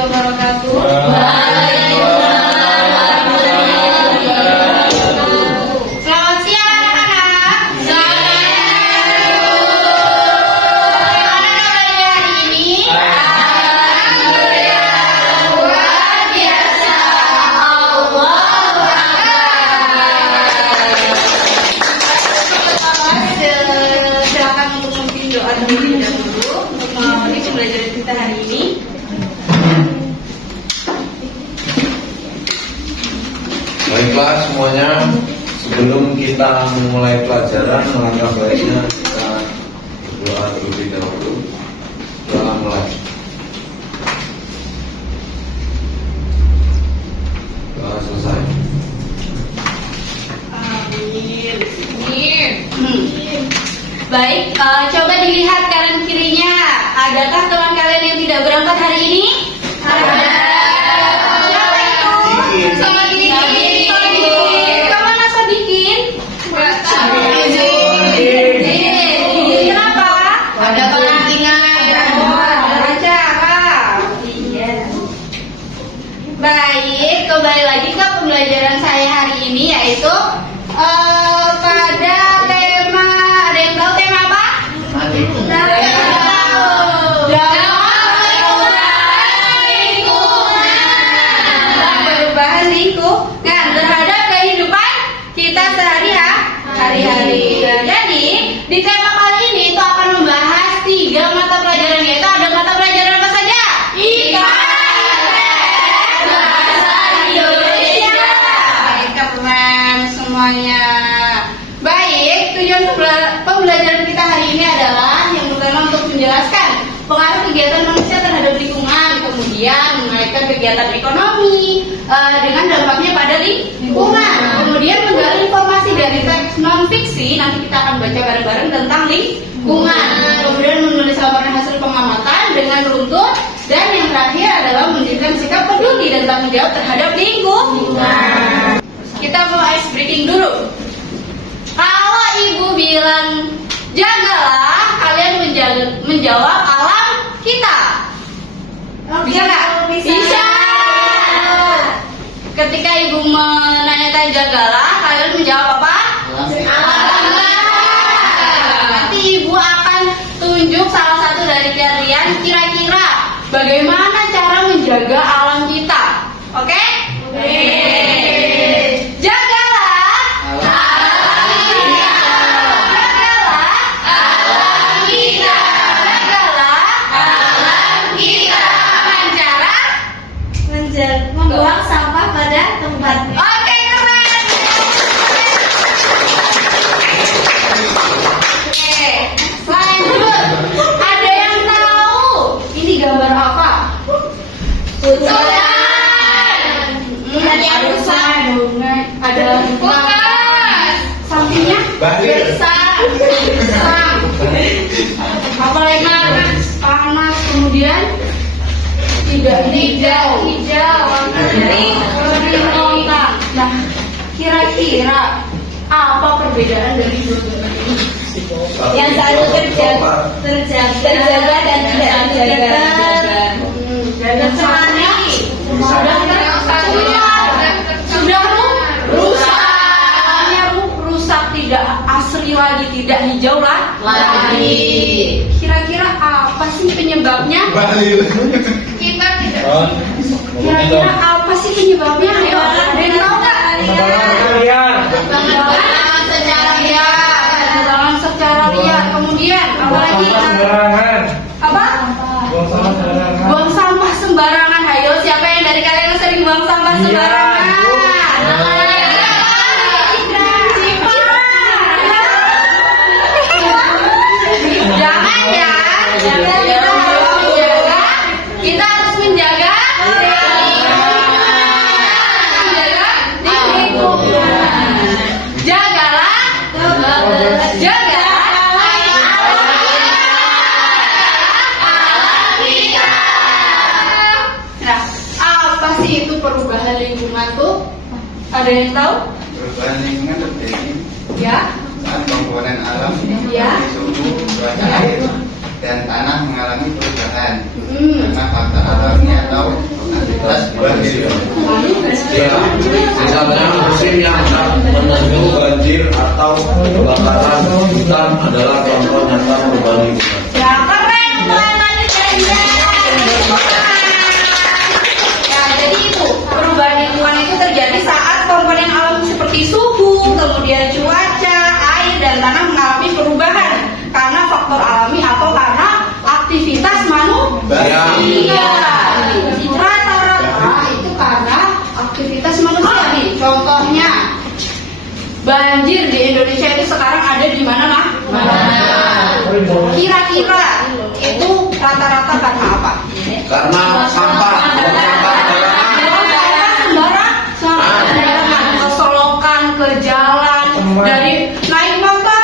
wabarakatuh. Selamat siang anak-anak. Bagaimana kabarnya hari ini? Luar biasa. Allahu Akbar. Silakan untuk memimpin doa terlebih dahulu untuk mengawali pembelajaran kita hari ini. Baiklah semuanya, sebelum kita memulai pelajaran, alangkah baiknya kita berdoa terlebih dahulu. Doa mulai. Doa selesai. Amin. Baik, coba dilihat kanan kirinya. Adakah teman kalian yang tidak berangkat hari ini? Ada. Siapa itu? Sodikin. Kemana Sodikin? Kenapa? Ada pelatihan. Ada acara. Iya. Baik, kembali lagi ke pembelajaran saya hari ini, yaitu pada tema, ada yang tahu tema apa? Perubahan lingkungan terhadap kehidupan kita sehari-hari. Jadi di tema kali ini itu akan membahas 3 mata pelajaran, yaitu ada mata pelajaran apa saja? Bahasa Indonesia. Keren semuanya. Baik, tujuan pembelajaran kita hari ini adalah yang pertama untuk menjelaskan pengaruh kegiatan manusia terhadap lingkungan, kemudian menaikkan kegiatan ekonomi dengan dampaknya pada lingkungan, kemudian menggali informasi dari teks non fiksi, nanti kita akan baca bareng-bareng tentang lingkungan, kemudian menulis laporan hasil pengamatan dengan runtut, dan yang terakhir adalah menunjukkan sikap peduli dan tanggung jawab terhadap lingkungan. Kita mau ice breaking dulu. Kalau ibu bilang jagalah, kalian menjawab alam kita. Bisa nggak? Bisa. Ketika ibu menanyakan jagalah, kalian menjawab apa? Alam. Nanti ibu akan tunjuk salah satu dari kalian kira-kira bagaimana cara menjaga alam kita. Oke? Membuang sampah pada tempatnya. Oke, keren. Oke, lanjut. Ada yang tahu ini gambar apa? Hutan. Ada rusak. Ada bukan. Sampingnya pisang. Apalagi panas, kemudian tidak hijau, warna lontar. Nah, kira-kira apa perbedaan dari dua gambar ini? Yang satu terjaga dan tidak terjaga. Dan selanjutnya sudah rusak, tidak asri lagi, tidak hijau lagi. Kira-kira apa sih penyebabnya? Kita tidak. Kira-kira apa sih penyebabnya? Ada yang tahu nggak? Penggunaan secara liar. Kemudian apa lagi? Apa? Buang sampah sembarangan. Hayo, siapa yang dari kalian yang sering buang sampah sembarangan? Jangan ya. Kita harus menjaga lingkungan. Jagalah, jaga alam kita. Nah, apa sih itu perubahan lingkungan tuh? Ada yang tahu? Perubahan lingkungan terjadi Ya. saat komponen alam Ya. suhu, cuaca Ya. air dan tanah mengalami perubahan Hmm. karena faktor alami atau aktivitas manusia. Ya, misalnya musim yang menentu banjir atau kebakaran hutan adalah contoh nyata perubahan lingkungan. Ya keren teman-teman ya, jadi itu perubahan lingkungan itu terjadi saat komponen alam seperti suhu, kemudian cuaca, air dan tanah mengalami perubahan karena faktor alami atau karena aktivitas manusia. Rata-rata itu karena aktivitas manusia nih. Contohnya banjir di Indonesia itu sekarang ada di mana mah? Kira-kira itu rata-rata karena apa? Karena sampah sembarangan, kesolokan ke jalan, dari naik motor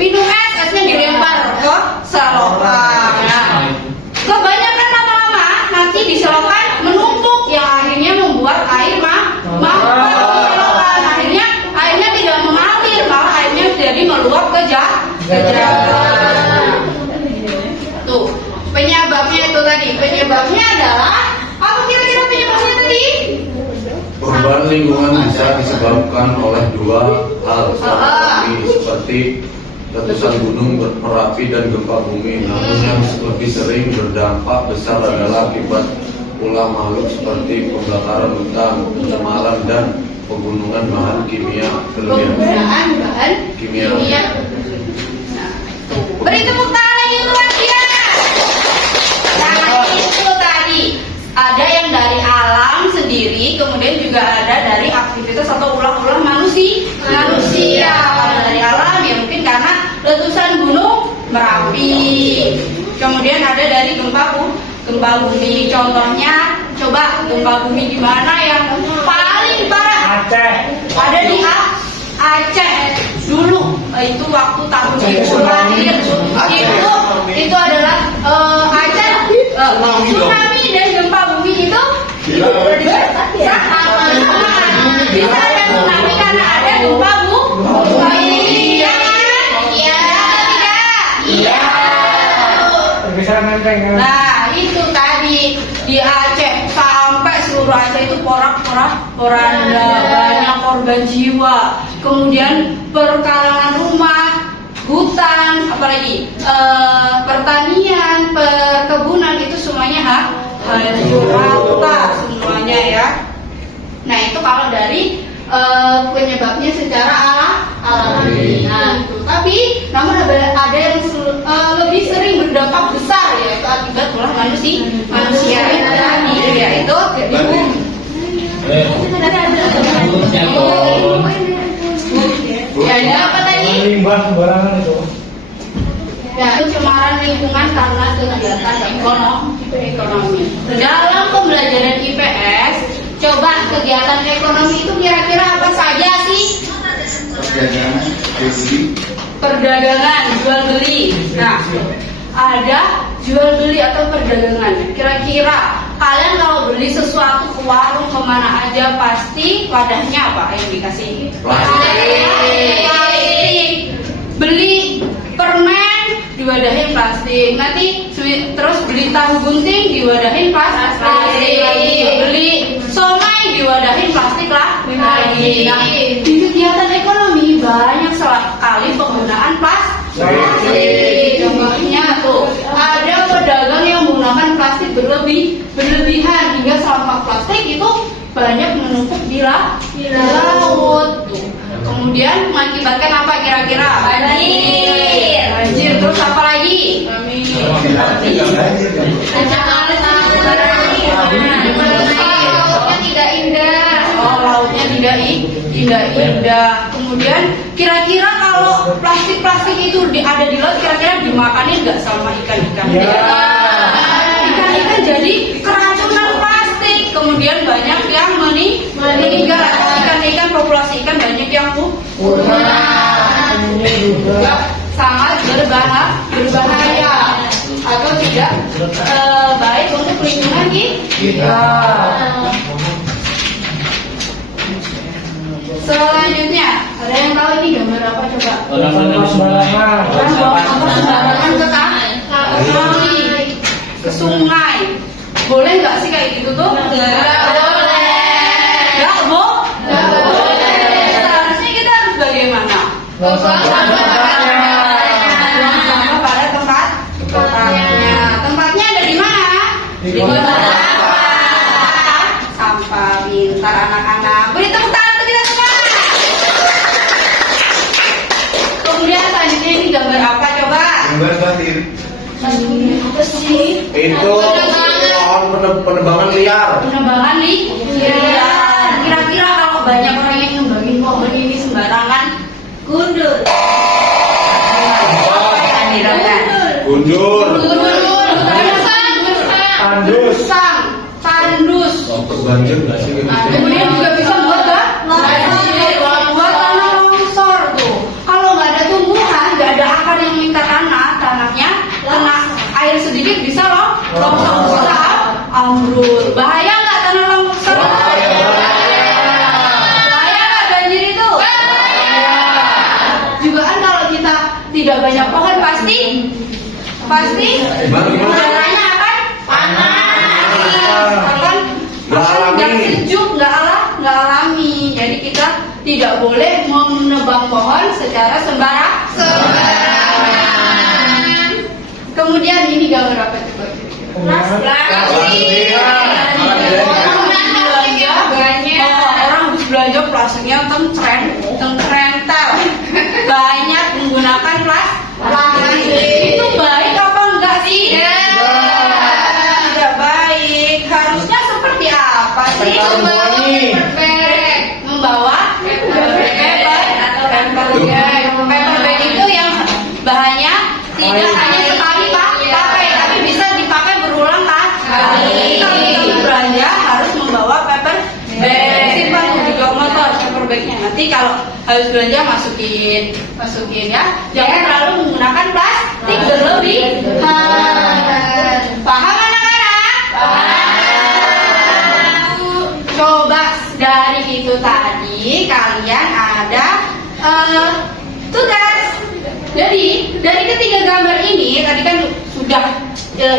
minum es, esnya dilempar ke selokan. Nah, kebanyakan lama-lama nanti di selokan menumpuk yang akhirnya membuat air mampat ke selokan. Airnya tidak mengalir, malah airnya jadi meluap ke jalan. Tuh, penyebabnya itu tadi. Penyebabnya adalah apa kira-kira penyebabnya tadi? perubahan lingkungan bisa disebabkan oleh dua hal seperti letusan gunung berapi dan gempa bumi. Namun yang lebih sering berdampak besar adalah akibat ulah makhluk seperti pembakaran hutan, pencemaran dan penggunungan bahan kimia berlebihan. Penggunaan bahan Kimia. Nah, tuh. Beri tepuk tangan lagi untuk dia. Nah, itu tadi ada yang dari alam sendiri, kemudian juga ada dari aktivitas atau ulah-ulah manusia. Kalau dari alam ya mungkin karena letusan gunung Merapi. Kemudian ada dari gempa bumi. Contohnya, coba gempa bumi di mana yang paling parah? Aceh. Ada di Aceh dulu. Itu waktu tahun itu lahir. Itu adalah Aceh tsunami dan gempa bumi itu sama. Bisa ada tsunami karena ada gempa bumi. Iya. Nah, itu tadi di Aceh sampai seluruh Aceh itu porak-poranda, banyak korban jiwa. Kemudian perkarangan rumah, hutan, apalagi pertanian, perkebunan itu semuanya hancur rata semuanya ya. Nah, itu kalau dari penyebabnya secara alami. Nah, itu. Tapi namun ada yang lebih sering berdampak besar yaitu akibat ulah manusia itu tadi yaitu ya ini apa tadi? Limbah sembarangan itu. Ya, pencemaran lingkungan karena kegiatan ekonomi. Dalam pembelajaran IPS, coba kegiatan ekonomi itu kira-kira apa saja sih? Perdagangan, jual beli. Nah, ada jual beli atau perdagangan. Kira-kira kalian kalau beli sesuatu ke warung kemana aja pasti wadahnya apa yang dikasih? Plastik. Beli permen diwadahin plastik. Nanti terus beli tahu gunting diwadahin plastik. Beli somai diwadahin plastik lagi. Nah, di kegiatan ekonomi banyak sekali penggunaan plastik. Contohnya tuh ada pedagang yang menggunakan plastik berlebihan hingga sampah plastik itu banyak menumpuk di laut. Tuh. Kemudian mengakibatkan apa kira-kira? Banjir. Terus apa lagi? Lautnya tidak indah. Lautnya tidak indah. Kemudian kira-kira kalau plastik itu ada di laut, kira-kira dimakanin nggak sama ikan-ikan? Ikan-ikan jadi keracunan plastik. Kemudian banyak yang meninggal. Ikan-ikan, populasi ikan banyak yang punah. Sangat berbahaya atau tidak baik untuk lingkungan kita. Selanjutnya, ada yang tahu ini gambar apa coba? Sembarangan. Sembarangan ke sungai. Boleh nggak sih kayak gitu tuh? Nggak boleh. Nggak boleh. Seharusnya kita harus bagaimana? Buang sampah pada tempatnya. Tempatnya ada di mana? Di tempat sampah. Pintar anak-anak. Beri tepuk tangan untuk kita semua. Kemudian selanjutnya ini gambar apa coba? Gambar batir. Apa sih? Itu pohon penebangan liar. Penebangan liar. Kira-kira kalau banyak orang yang nembangin pohon ini sembarangan, gundul. Gundur. Tandus. Tandus. Banjir nggak sih? Kemudian juga bisa buat buat tanah longsor tuh. Kalau nggak ada tumbuhan, nggak ada akar yang minta tanahnya kena air sedikit bisa longsor bisa ambrul. Bahaya nggak tanah longsor? Bahaya nggak banjir itu? Juga kan kalau kita tidak banyak pohon pasti udaranya akan panas, akan nggak sejuk, nggak alami. Jadi kita tidak boleh menebang pohon secara sembarangan. Kemudian ini gambar apa coba? Plastik. Orang habis belanja plastiknya tengkrentel. Banyak menggunakan plastik. Itu baik apa enggak sih? Tidak baik. Harusnya seperti apa sih? Membawa paper bag itu yang bahannya tidak hanya sekali pakai, tapi bisa dipakai berulang kali. Kalau kita belanja harus membawa paper bag. Simpan di jok motor paper bagnya. Nanti kalau habis belanja masukin ya. Jangan terlalu menggunakan plastik berlebihan. Paham anak-anak? Paham. Coba dari itu tadi kalian ada tugas. Jadi dari ketiga gambar ini tadi kan sudah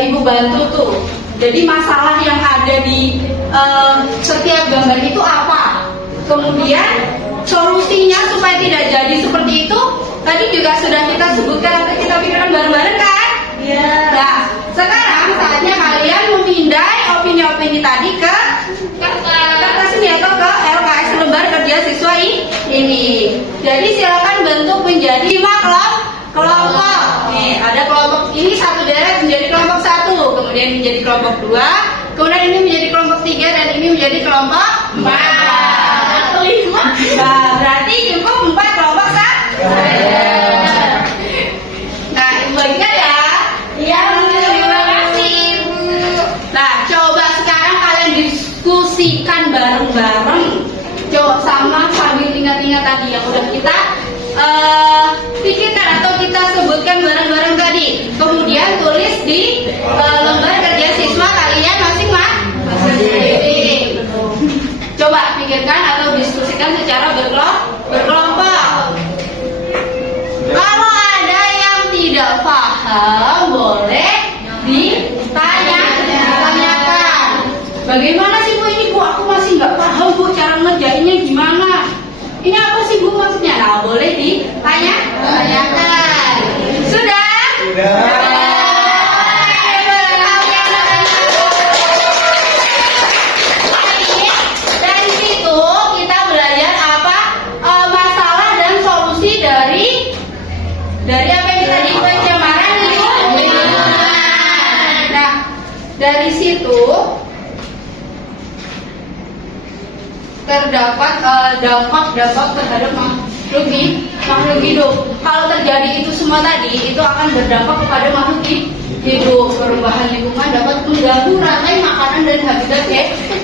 ibu bantu tuh. Jadi masalah yang ada di setiap gambar itu apa? Kemudian solusinya supaya tidak jadi seperti itu tadi juga sudah kita sebutkan atau kita pikirkan bareng-bareng kan? Iya. Nah, sekarang saatnya kalian memindai opini-opini tadi ke kertas ini atau ke LKS lembar kerja siswa ini. Jadi silakan bentuk menjadi 5 kelompok. Nih, ada kelompok ini satu deret menjadi kelompok 1, kemudian menjadi kelompok 2, kemudian ini menjadi kelompok 3 dan ini menjadi kelompok 4. 5. Nah, berarti cukup 4 kelompok 1. Nah, Ibu bagikan ya. Iya, terima kasih Ibu. Nah, coba sekarang kalian diskusikan bareng-bareng. Coba sama sambil ingat-ingat tadi yang udah kita pikirkan atau kita sebutkan bareng-bareng tadi. Kemudian tulis di lembar kerja siswa kalian masing-masing. Coba pikirkan atau diskusikan secara berkelompok. Kalau ada yang tidak paham, boleh ditanyakan. Bagaimana sih Bu ini Bu? Aku masih nggak paham Bu cara ngerjainnya gimana? Ini apa sih Bu maksudnya? Nah, boleh ditanyakan. Sudah? Dari situ kita belajar apa? Masalah dan solusi dari apa yang tadi pencemaran lingkungan. Nah, dari situ terdapat dampak terhadap makhluk hidup. Kalau terjadi itu semua tadi, itu akan berdampak kepada makhluk hidup. Perubahan lingkungan dapat mengganggu rantai makanan dan habitat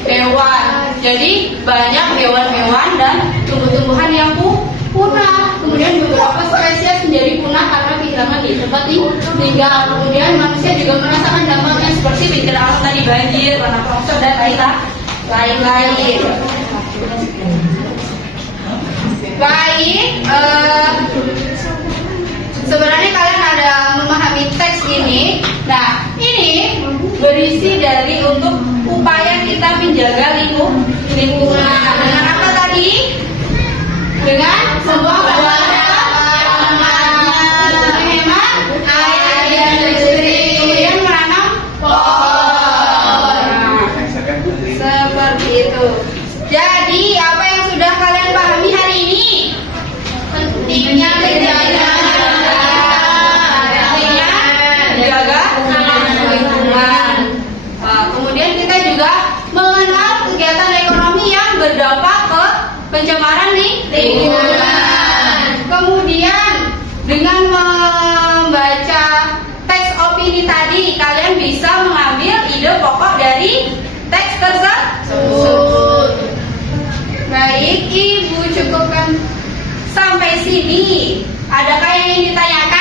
hewan. Jadi banyak hewan-hewan dan tumbuh-tumbuhan yang punah. Kemudian beberapa spesies menjadi punah karena kehilangan di tempat tinggal. Kemudian manusia juga merasakan dampaknya seperti bencana alam tadi, banjir, tanah longsor dan lain-lain. Sebenarnya kalian ada memahami teks ini. Nah, ini berisi dari untuk upaya kita menjaga lingkungan. Dengan apa tadi? Dengan sebuah menghemat air dan listrik, kemudian menanam pohon. Seperti itu. Jadi apa yang sudah kalian pahami hari ini? Pentingnya menjaga lingkungan. Kemudian kita juga mengenal kegiatan ekonomi yang berdampak ke pencemaran lingkungan. Kemudian dengan membaca teks opini tadi, kalian bisa mengambil ide pokok dari teks tersebut. Baik, Ibu cukupkan sampai sini. Adakah yang ingin ditanyakan?